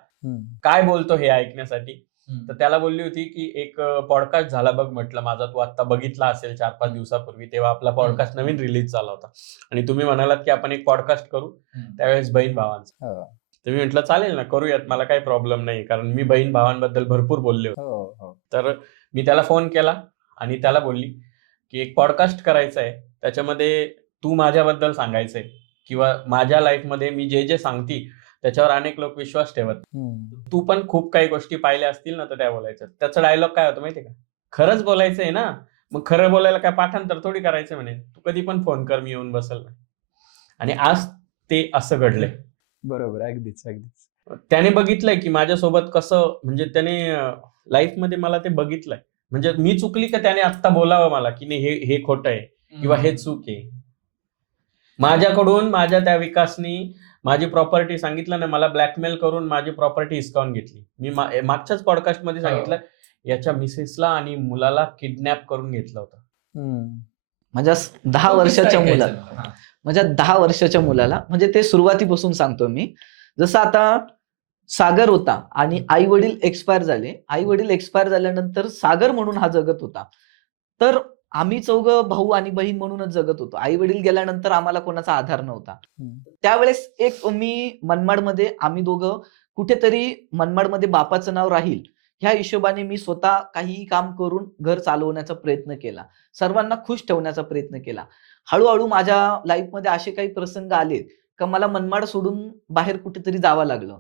काय बोलतो हे ऐकण्यासाठी. तर त्याला बोलली होती की एक पॉडकास्ट झाला बघ, म्हटलं माझा, तू आता बघितला असेल 4-5 दिवसापूर्वी, तेव्हा आपला पॉडकास्ट नवीन रिलीज झाला होता आणि तुम्ही म्हणालात की आपण एक पॉडकास्ट करू, त्यावेळेस बहीण भावांचा. तर मी म्हटलं चालेल ना, करूयात, मला काही प्रॉब्लेम नाही, कारण मी बहीण भावांबद्दल भरपूर बोलले होते. तर मी त्याला फोन केला आणि त्याला बोलली की एक पॉडकास्ट करायचा आहे, त्याच्यामध्ये तू माझ्याबद्दल सांगायचंय किंवा माझ्या लाईफमध्ये मी जे जे सांगती त्याच्यावर अनेक लोक विश्वास ठेवत, तू पण खूप काही गोष्टी पाहिल्या असतील ना, तर त्या बोलायचं. त्याचा डायलॉग काय होतं माहितीये का, खरंच बोलायचंय ना, मग खरं बोलायला काय पाठांतर थोडी करायचं म्हणे, तू कधी पण फोन कर, मी येऊन बसल. आणि आज ते असं घडलंय. बरोबर, अगदीच अगदीच. त्याने बघितलंय की माझ्यासोबत कसं, म्हणजे त्याने लाईफमध्ये मला ते बघितलंय. म्हणजे मी चुकली का त्याने आत्ता बोलावं मला की नाही हे खोटं आहे किंवा हे चूक आहे. माझ्याकडून माझ्या त्या विकासनी माझी प्रॉपर्टी, सांगितलं ना, मला ब्लॅकमेल करून माझी प्रॉपर्टी हिसकावून घेतली. मी मागच्याच पॉडकास्ट मध्ये सांगितलं, याच्या मिसेसला आणि मुलाला किडनॅप करून घेतलं होतं. माझ्या 10 वर्षाच्या मुलाला, माझ्या 10 वर्षाच्या मुलाला, म्हणजे ते सुरुवातीपासून सांगतो मी. जसं आता सागर होता आणि आई वडील एक्सपायर झाले. आई वडील एक्सपायर झाल्यानंतर सागर म्हणून हा जगत होता. तर आम्ही 4 भाऊ आणि बहीण म्हणूनच जगत होतो. आई वडील गेल्यानंतर आम्हाला कोणाचा आधार नव्हता. त्यावेळेस एक मी मनमाडमध्ये, आम्ही दोघं कुठेतरी मनमाडमध्ये बापाचं नाव राहील ह्या हिशोबाने मी स्वतः काहीही काम करून घर चालवण्याचा प्रयत्न केला, सर्वांना खुश ठेवण्याचा प्रयत्न केला. हळूहळू माझ्या लाईफमध्ये असे काही प्रसंग आले का मला मनमाड सोडून बाहेर कुठेतरी जावं लागलं.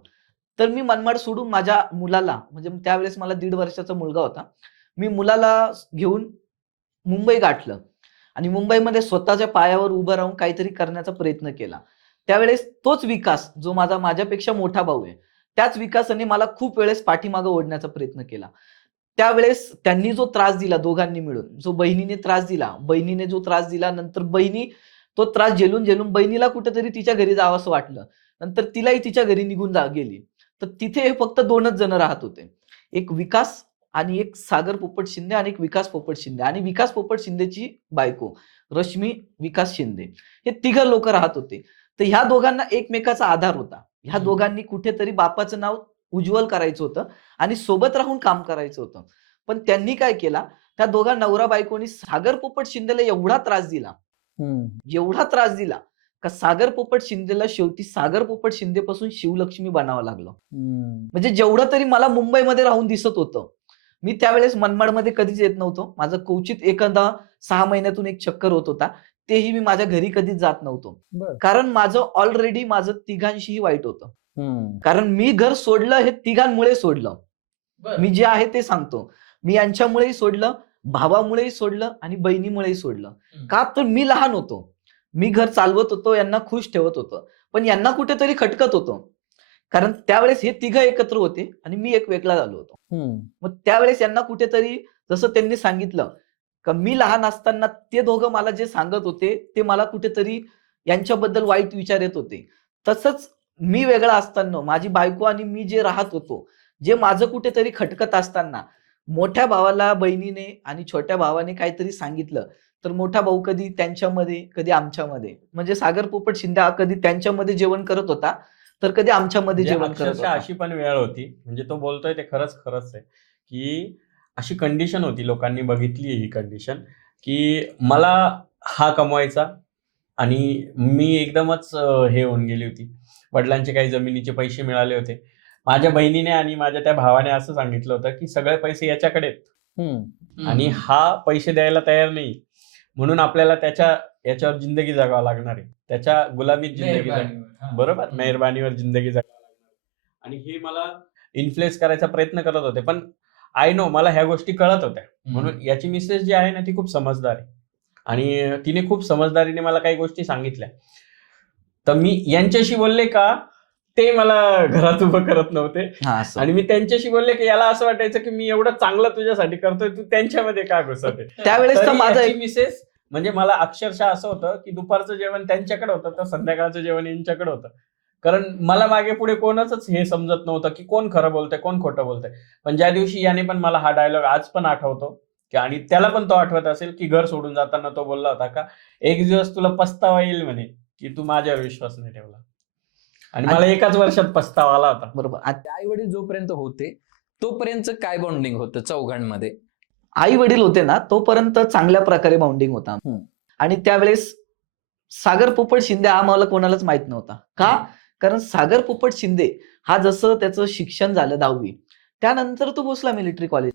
तर मी मनमाड सोडून माझ्या मुलाला, म्हणजे त्यावेळेस मला 1.5 वर्षाचा मुलगा होता, मी मुलाला घेऊन मुंबई गाठलं आणि मुंबईमध्ये स्वतःच्या पायावर उभं राहून काहीतरी करण्याचा प्रयत्न केला. त्यावेळेस तोच विकास जो माझ्यापेक्षा मोठा भाऊ आहे, त्याच विकासाने मला खूप वेळेस पाठीमागं ओढण्याचा प्रयत्न केला. त्यावेळेस त्यांनी जो त्रास दिला दोघांनी मिळून, जो बहिणीने त्रास दिला, बहिणीने जो त्रास दिला, नंतर बहिणी तो त्रास झेलून बहिणीला कुठेतरी तिच्या घरी जावं असं वाटलं, नंतर तिलाही तिच्या घरी निघून गेली. तर तिथे फक्त 2च जण राहत होते, एक विकास आणि एक सागर पोपट शिंदे आणि एक विकास पोपट शिंदे, आणि विकास पोपट शिंदेची बायको रश्मी विकास शिंदे, हे 3 लोक राहत होते. तर ह्या दोघांना एकमेकाचा आधार होता. ह्या दोघांनी कुठेतरी बापाचं नाव उज्ज्वल करायचं होतं आणि सोबत राहून काम करायचं होतं. पण त्यांनी काय केला, त्या दोघा नवरा बायकोनी सागर पोपट शिंदेला एवढा त्रास दिला का सागर पोपट शिंदेला शेवटी सागर पोपट शिंदे पासून शिवलक्ष्मी बनावं लागलं. म्हणजे जेवढं तरी मला मुंबईमध्ये राहून दिसत होतं, मी त्यावेळेस मनमाडमध्ये कधीच येत नव्हतो. माझं क्वचित एखादा 6 महिन्यातून एक चक्कर होत होता, तेही मी माझ्या घरी कधीच जात नव्हतो. कारण माझं ऑलरेडी 3घांशीही वाईट होतं. कारण मी घर सोडलं हे तिघांमुळे सोडलं. मी जे आहे ते सांगतो. मी यांच्यामुळेही सोडलं, भावामुळेही सोडलं आणि बहिणीमुळेही सोडलं. का तर मी लहान होतो, मी घर चालवत होतो, यांना खुश ठेवत होतो, पण यांना कुठेतरी खटकत होतो. कारण त्यावेळेस हे तिघं एकत्र होते आणि मी एक वेगळा झालो होतो. मग त्यावेळेस यांना कुठेतरी, जसं त्यांनी सांगितलं का मी लहान असताना ते दोघं मला जे सांगत होते ते मला कुठेतरी यांच्याबद्दल वाईट विचार येत होते. तसंच मी वेगळा असताना माझी बायको आणि मी जे राहत होतो, जे माझं कुठेतरी खटकत असताना मोठ्या भावाला बहिणीने आणि छोट्या भावाने काहीतरी सांगितलं, तर मोठा भाऊ कधी त्यांच्यामध्ये कधी आमच्यामध्ये, म्हणजे सागर पोपट शिंदे हा कधी त्यांच्यामध्ये जेवण करत होता तर कधी आमच्यामध्ये जेवण करत अक्षरशः होता. अशी पण वेळ होती, म्हणजे तो बोलतोय ते खरंच आहे, की अशी कंडिशन होती, लोकांनी बघितली ही कंडिशन, की मला हा कमवायचा आणि मी एकदमच हे होऊन गेली होती. वडिलांचे काही जमिनीचे पैसे मिळाले होते. माझ्या बहिणीने आणि माझ्या त्या भावाने असं सांगितलं होतं, की सगळे पैसे याच्याकडे आहेत आणि हा पैसे द्यायला तयार नाही, म्हणून आपल्याला याच्यावर जिंदगी जगावं लागणार आहे, त्याच्या गुलामीत जिंदगी बरोबर, मेहरबानीवर जिंदगी जगावं लागणार. आणि हे मला इन्फ्लुएन्स करायचा प्रयत्न करत होते, पण आय नो मला ह्या गोष्टी कळत होत्या. म्हणून याची मिसेस जी आहे ना ती खूप समजदार आहे आणि तिने खूप समजदारीने मला काही गोष्टी सांगितल्या. तर मी यांच्याशी बोलले का ते मला घरात उभं करत नव्हते आणि मी त्यांच्याशी बोलले की याला असं वाटायचं की मी एवढं चांगलं तुझ्यासाठी करतोय, तू त्यांच्यामध्ये का घुसते. त्यावेळेस तर माझा मिसेस म्हणजे मला अक्षरशः असं होतं की दुपारचं जेवण त्यांच्याकडे होतं तर संध्याकाळचं जेवण यांच्याकडे होतं. कारण मला मागे पुढे कोणाच हे समजत नव्हतं की कोण खरं बोलतंय कोण खोटं बोलतंय. पण ज्या दिवशी याने पण मला हा डायलॉग आज पण आठवतो की, आणि त्याला पण तो आठवत असेल की घर सोडून जाताना तो बोलला होता का एक दिवस तुला पस्तावा येईल म्हणे की तू माझ्यावर विश्वास नाही ठेवला. आणि मला एकाच वर्षात पस्तावा आला होता. बरोबर. आई वडील जोपर्यंत होते तोपर्यंत काय बॉन्डिंग होतं चौघांमध्ये? आई वडील होते ना तोपर्यंत चांगल्या प्रकारे बाउंडिंग होता. आणि त्यावेळेस सागर पोपट शिंदे हा मला कोणालाच माहित नव्हता. का? कारण सागर पोपट शिंदे हा जसं त्याचं शिक्षण झालं 10वी त्यानंतर तो भोसला मिलिटरी कॉलेज.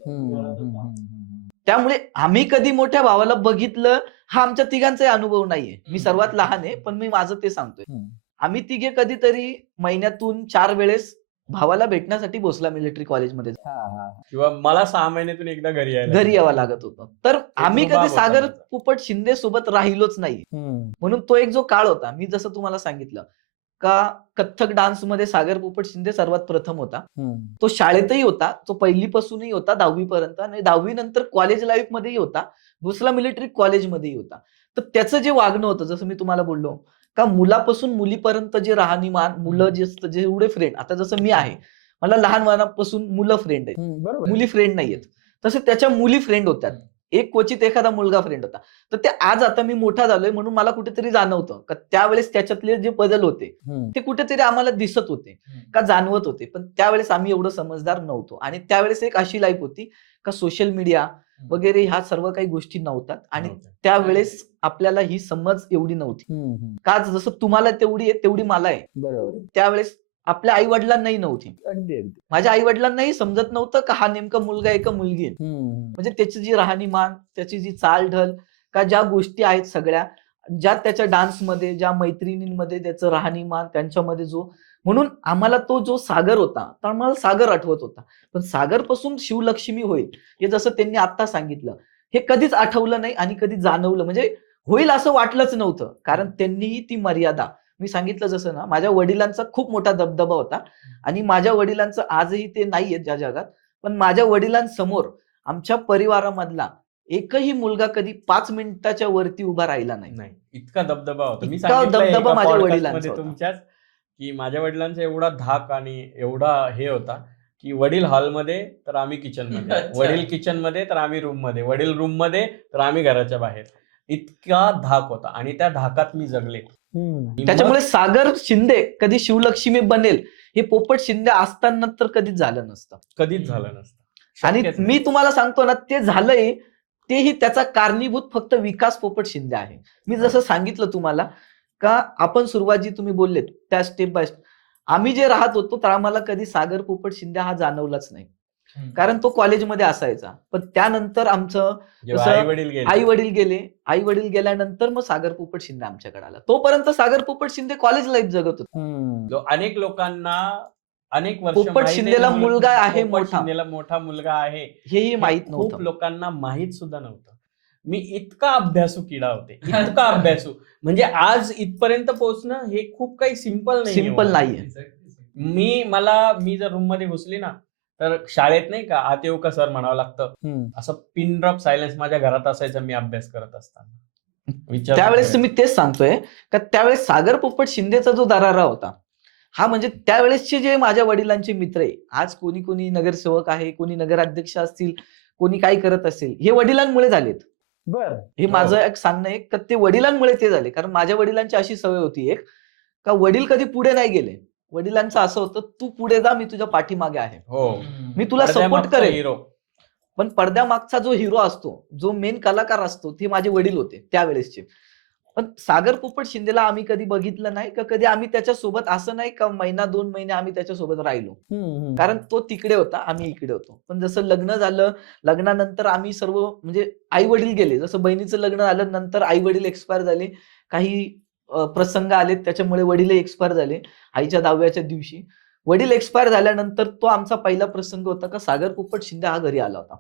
त्यामुळे आम्ही कधी मोठ्या भावाला बघितलं हा आमच्या तिघांचाही अनुभव नाहीये. मी सर्वात लहान आहे पण मी माझं ते सांगतोय. आम्ही तिघे कधीतरी महिन्यातून 4 वेळेस भावाला भेटण्यासाठी भोसला मिलिटरी कॉलेजमध्ये किंवा मला 6 महिन्यातून एकदा घरी यावं लागत होतं. तर आम्ही कधी सागर पोपट शिंदे सोबत राहिलोच नाही. म्हणून तो एक जो काळ होता, मी जसं तुम्हाला सांगितलं का कथ्थक डान्स मध्ये सागर पोपट शिंदे सर्वात प्रथम होता. तो शाळेतही होता, तो पहिलीपासूनही होता 10वी पर्यंत आणि 10वी नंतर कॉलेज लाईफ मध्येही होता, भोसला मिलिटरी कॉलेजमध्येही होता. तर त्याचं जे वागणं होतं, जसं मी तुम्हाला बोललो का मुलापासून मुलीपर्यंत जे राहणीमान, मुलं जे एवढे फ्रेंड, आता जसं मी आहे मला लहानपणापासून मुलं फ्रेंड आहेत, मुली फ्रेंड नाहीयेत, तसे त्याच्या मुली फ्रेंड होत्या. एक क्वचित एखादा मुलगा फ्रेंड होता. तर ते आज आता मी मोठा झालोय म्हणून मला कुठेतरी जाणवतं का त्यावेळेस त्याच्यातले जे बदल होते ते कुठेतरी आम्हाला दिसत होते का जाणवत होते. पण त्यावेळेस आम्ही एवढं समजदार नव्हतो आणि त्यावेळेस एक अशी लाईफ होती का सोशल मीडिया वगैरे ह्या सर्व काही गोष्टी नव्हतात आणि त्यावेळेस आपल्याला ही समज एवढी नव्हती. का जसं तुम्हाला तेवढी आहे तेवढी मला आहे. बरोबर. त्यावेळेस आपल्या आई वडिलांनाही नव्हती. माझ्या आई वडिलांनाही समजत नव्हतं का हा नेमका मुलगा आहे का मुलगी आहे. म्हणजे त्याची जी राहणीमान, त्याची जी चालढल, का ज्या गोष्टी आहेत सगळ्या, ज्या त्याच्या डान्समध्ये, ज्या मैत्रिणींमध्ये त्याचं राहणीमान, त्यांच्यामध्ये जो, म्हणून आम्हाला तो जो सागर होता तर आम्हाला सागर आठवत होता. पण सागर पासून शिवलक्ष्मी होईल हे जसं त्यांनी आता सांगितलं हे कधीच आठवलं नाही आणि कधी जाणवलं, म्हणजे होईल असं वाटलंच नव्हतं. कारण त्यांनीही ती मर्यादा, मी सांगितलं जसं ना, माझ्या वडिलांचा खूप मोठा दबदबा होता आणि माझ्या वडिलांचं आजही ते नाहीये ज्या जगात, पण माझ्या वडिलांसमोर आमच्या परिवारामधला एकही मुलगा कधी 5 मिनिटाच्या वरती उभा राहिला नाही. इतका दबदबा होता. मी इतका दबदबा माझ्या वडिलांचा होता. तुमच्याच की माझ्या वडिलांचा एवढा धाक आणि एवढा हे होता की वडील हॉलमध्ये तर आम्ही किचनमध्ये, वडील किचनमध्ये तर आम्ही रूममध्ये, वडील रूममध्ये तर आम्ही घराच्या बाहेर. इतका धाक होता आणि त्या धाकात मी जगले. त्याच्यामुळे सागर शिंदे कधी शिवलक्ष्मी बनेल हे पोपट शिंदे असताना तर कधीच झालं नसतं. कधीच झालं नसतं. आणि मी तुम्हाला सांगतो ना, ते झालंय तेही त्याचा कारणीभूत फक्त विकास पोपट शिंदे आहे. मी जसं सांगितलं तुम्हाला का आपण सुरुवात जी तुम्ही बोललेत त्या स्टेप बाय स्टेप आम्ही जे राहत होतो तर आम्हाला कधी सागर पोपट शिंदे हा जाणवलाच नाही. कारण तो कॉलेजमध्ये असायचा. पण त्यानंतर आमचं जेव्हा जसं आई वडील गेले आई वडील गेल्यानंतर मग सागर पोपट शिंदे आमच्याकडे आला. तोपर्यंत सागर पोपट शिंदे कॉलेज लाईफ जगत होते. अनेक लोकांना अनेक वर्ष पोपट माहिती शिंदेला नव्हतं मुलगा की आहे पोपट मोठा. शिंदेला मोठा मुलगा आहे हेही हे माहित खूप नव्हतं. लोकांना माहित सुद्धा नव्हतं. मी इतका अभ्यासू किडा होते, इतका अभ्यासू, म्हणजे आज इथपर्यंत पोहोचणं हे खूप काही सिंपल नाहीये. मी जर रूम मध्ये घुसली ना, तर शाळेत नाही का आत येऊ का सर म्हणावं लागतं, असं पिन ड्रॉप सायलेन्स माझ्या घरात असायचं मी अभ्यास करत असताना. त्यावेळेस मी तेच सांगतोय का त्यावेळेस सागर पोपट शिंदेचा जो दरारा होता हा म्हणजे त्यावेळेसचे जे माझ्या वडिलांचे मित्र आहे, आज कोणी कोणी नगरसेवक आहे, कोणी नगराध्यक्ष असतील, कोणी काय करत असेल, हे वडिलांमुळे झालेत. बर हे माझं एक सांगणं आहे का ते वडिलांमुळे ते झाले. कारण माझ्या वडिलांची अशी सवय होती एक का वडील कधी पुढे नाही गेले. वडिलांचं असं होतं, तू पुढे जा, मी तुझ्या पाठीमागे आहे, हो, मी तुला सपोर्ट पडद्यामागचा करेन. हिरो. पण पडद्यामागचा जो हिरो असतो, जो मेन कलाकार असतो, ते माझे वडील होते त्यावेळेसचे. पण सागर पोपट शिंदेला आम्ही कधी बघितलं नाही का कधी आम्ही त्याच्यासोबत असं नाही का महिना 2 महिने आम्ही त्याच्यासोबत राहिलो. कारण तो तिकडे होता, आम्ही इकडे होतो. पण जसं लग्न झालं, लग्नानंतर आम्ही सर्व म्हणजे आई वडील गेले. जसं बहिणीचं लग्न झालं नंतर आई वडील एक्सपायर झाले. काही प्रसंग आले त्याच्यामुळे वडील एक्सपायर झाले. आईच्या 10व्याच्या दिवशी वडील एक्सपायर झाल्यानंतर तो आमचा पहिला प्रसंग होता का सागर पोपट शिंदे हा घरी आला होता.